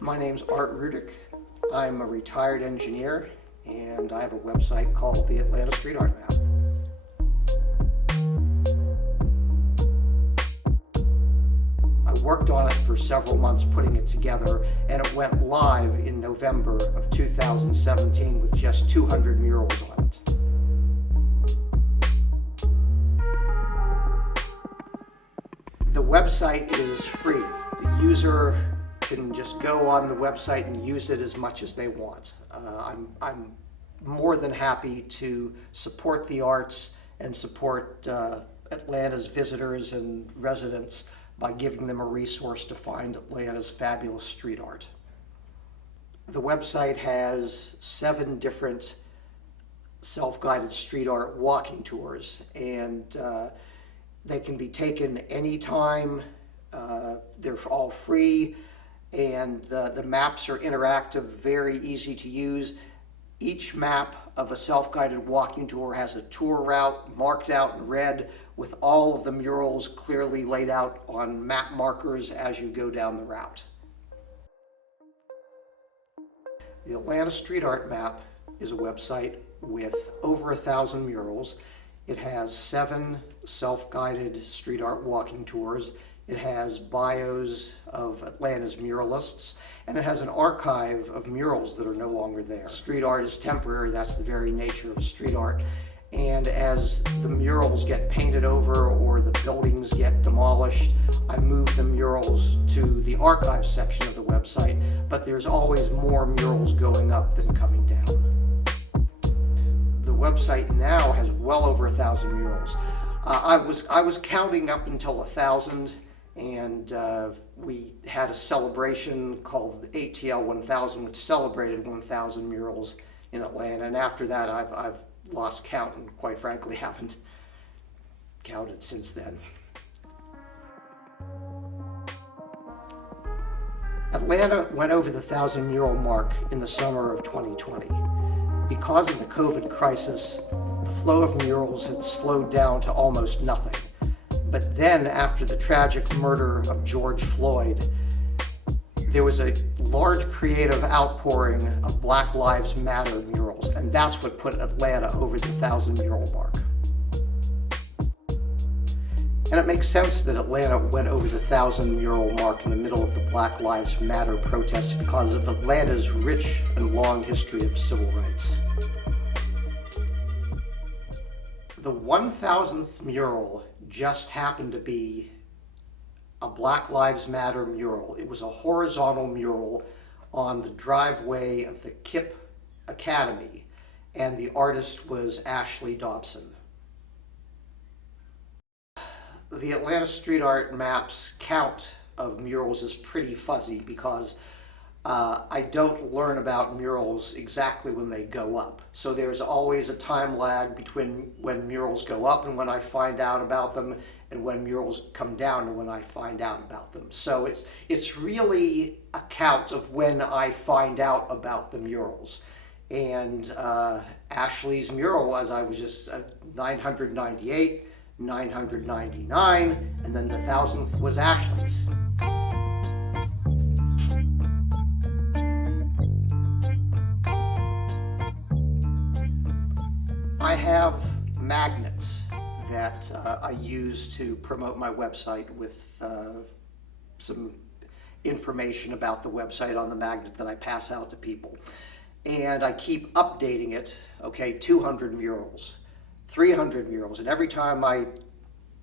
My name's Art Rudick. I'm a retired engineer and I have a website called the Atlanta StreetArtMap. I worked on it for several months putting it together, and it went live in November of 2017 with just 200 murals on it. The website is free. The user can just go on the website and use it as much as they want. I'm more than happy to support the arts and support Atlanta's visitors and residents by giving them a resource to find Atlanta's fabulous street art. The website has 7 different self-guided street art walking tours, and they can be taken anytime. They're all free, and the maps are interactive, very easy to use. Each map of a self-guided walking tour has a tour route marked out in red with all of the murals clearly laid out on map markers as you go down the route. The Atlanta Street Art Map is a website with over 1,000 murals. It has 7 self-guided street art walking tours. It has bios of Atlanta's muralists, and it has an archive of murals that are no longer there. Street art is temporary. That's the very nature of street art. And as the murals get painted over or the buildings get demolished, I move the murals to the archive section of the website, but there's always more murals going up than coming down. The website now has well over 1,000 murals. I was counting up until 1,000, and we had a celebration called the ATL1000, which celebrated 1,000 murals in Atlanta. And after that, I've lost count, and quite frankly, haven't counted since then. Atlanta went over the 1,000 mural mark in the summer of 2020. Because of the COVID crisis, the flow of murals had slowed down to almost nothing. But then, after the tragic murder of George Floyd, there was a large creative outpouring of BlackLivesMatter murals, and that's what put Atlanta over the 1,000 mural mark. And it makes sense that Atlanta went over the 1,000 mural mark in the middle of the Black Lives Matter protests because of Atlanta's rich and long history of civil rights. The 1,000th mural just happened to be a Black Lives Matter mural. It was a horizontal mural on the driveway of the KIPP Academy, and the artist was Ashley Dobson. The Atlanta Street Art Map's count of murals is pretty fuzzy because I don't learn about murals exactly when they go up. So there's always a time lag between when murals go up and when I find out about them, and when murals come down and when I find out about them. So it's really a count of when I find out about the murals. And Ashley's mural, as I was just 998, 999, and then the 1,000th was Ashley's. I have magnets that I use to promote my website with some information about the website on the magnet that I pass out to people. And I keep updating it, okay, 200 murals, 300 murals, and every time I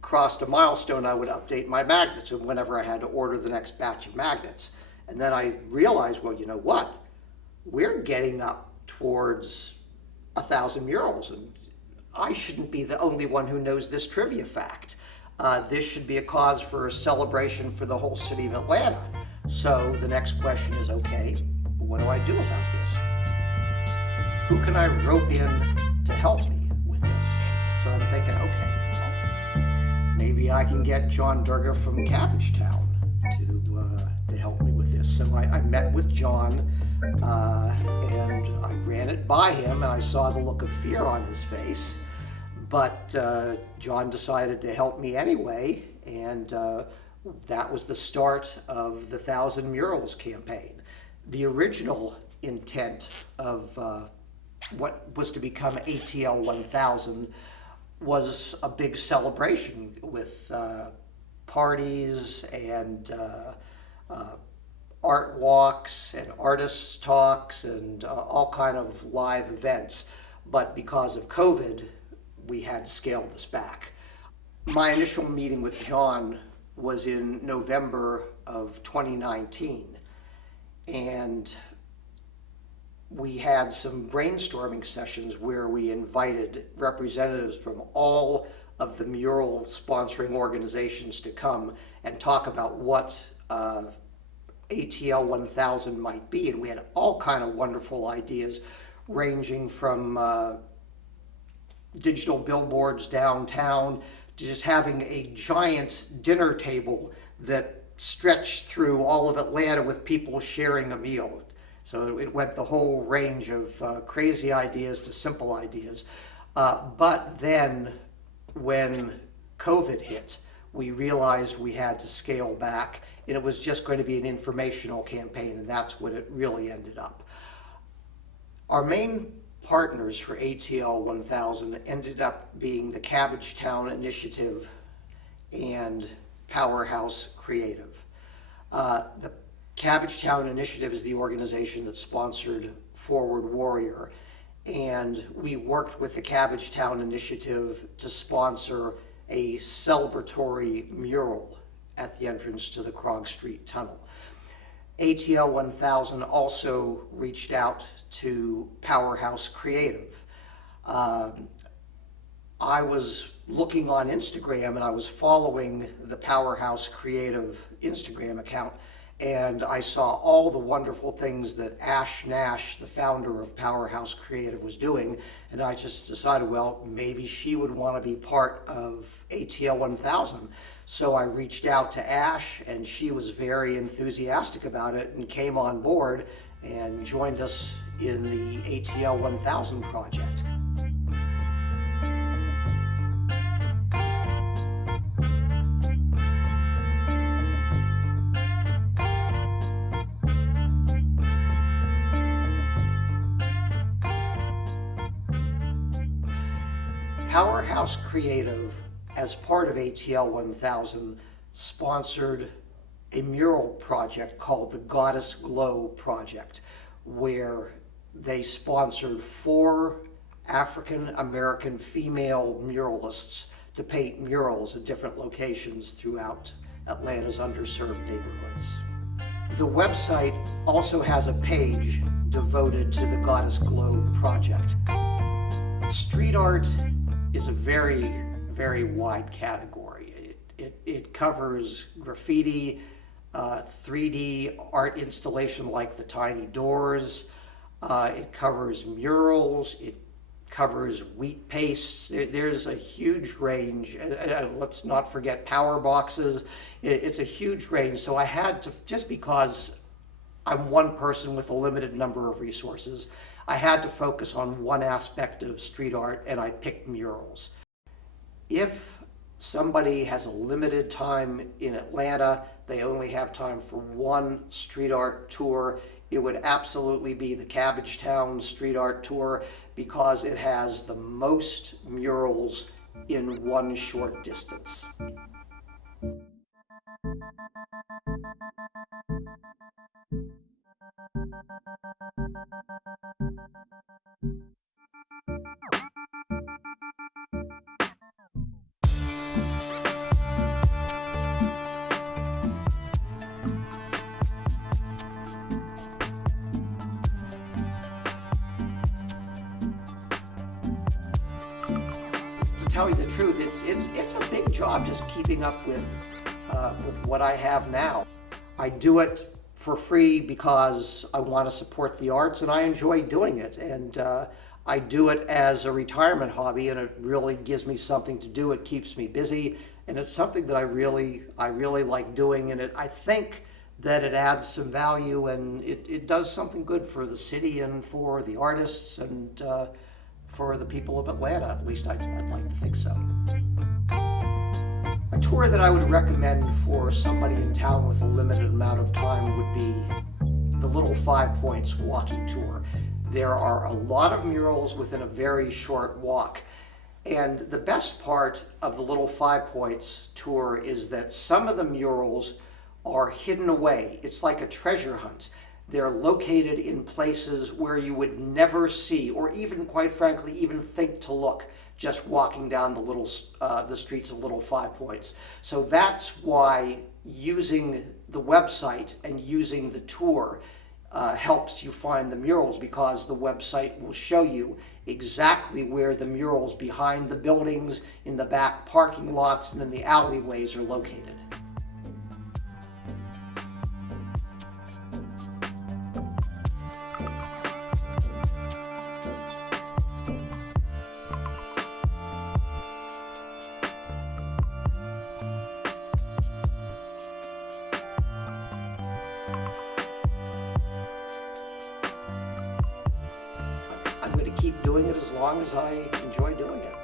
crossed a milestone, I would update my magnets whenever I had to order the next batch of magnets. And then I realized, well, you know what? We're getting up towards 1,000 murals, and I shouldn't be the only one who knows this trivia fact. This should be a cause for a celebration for the whole city of Atlanta. So the next question is, okay, what do I do about this? Who can I rope in to help me with this? So I'm thinking, okay, well, maybe I can get John Durga from Cabbagetown to help me with this. So I met with John, and I ran it by him, and I saw the look of fear on his face. But John decided to help me anyway, and that was the start of the 1,000 Murals campaign. The original intent of what was to become ATL1000 was a big celebration with parties and art walks and artists talks and all kind of live events. But because of COVID, we had to scale this back. My initial meeting with John was in November of 2019, and we had some brainstorming sessions where we invited representatives from all of the mural sponsoring organizations to come and talk about what ATL 1000 might be. And we had all kind of wonderful ideas, ranging from digital billboards downtown to just having a giant dinner table that stretched through all of Atlanta with people sharing a meal. So it went the whole range of crazy ideas to simple ideas. But then when COVID hit, we realized we had to scale back, and it was just going to be an informational campaign, and that's what it really ended up. Our main partners for ATL 1000 ended up being the Cabbagetown Initiative and PowerHaus Creative. The Cabbagetown Initiative is the organization that sponsored Forward Warrior, and we worked with the Cabbagetown Initiative to sponsor a celebratory mural at the entrance to the Krog Street Tunnel. ATL 1000 also reached out to PowerHaus Creative. I was looking on Instagram and I was following the PowerHaus Creative Instagram account, and I saw all the wonderful things that Ash Nash, the founder of PowerHaus Creative, was doing, and I just decided, well, maybe she would want to be part of ATL 1000. So I reached out to Ash, and she was very enthusiastic about it and came on board and joined us in the ATL 1000 project. PowerHaus Creative, as part of ATL 1000, sponsored a mural project called the Goddess Glow Project, where they sponsored 4 African American female muralists to paint murals at different locations throughout Atlanta's underserved neighborhoods. The website also has a page devoted to the Goddess Glow Project. Street art is a very, very wide category. It covers graffiti, 3D art installation like the tiny doors. It covers murals. It covers wheat pastes. There's a huge range. Let's not forget power boxes. It's a huge range. So I had to, just because I'm one person with a limited number of resources, I had to focus on one aspect of street art, and I picked murals. If somebody has a limited time in Atlanta, they only have time for one street art tour, it would absolutely be the Cabbagetown Street Art Tour, because it has the most murals in one short distance. To tell you the truth, it's a big job just keeping up with what I have now. I do it for free because I want to support the arts, and I enjoy doing it. And I do it as a retirement hobby, and it really gives me something to do. It keeps me busy, and it's something that I really like doing. And I think that it adds some value, and it does something good for the city and for the artists and for the people of Atlanta. At least I'd like to think so. A tour that I would recommend for somebody in town with a limited amount of time would be the Little 5 Points walking tour. There are a lot of murals within a very short walk. And the best part of the Little 5 Points tour is that some of the murals are hidden away. It's like a treasure hunt. They're located in places where you would never see, or even, quite frankly, even think to look, just walking down the streets of Little 5 Points. So that's why using the website and using the tour helps you find the murals, because the website will show you exactly where the murals behind the buildings, in the back parking lots, and in the alleyways are located. I'm going to keep doing it as long as I enjoy doing it.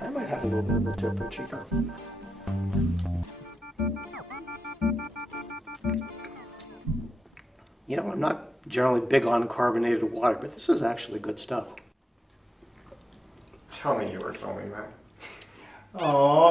I might have a little bit of the Topo Chico. You know, I'm not generally big on carbonated water, but this is actually good stuff. Tell me you were filming that. Oh.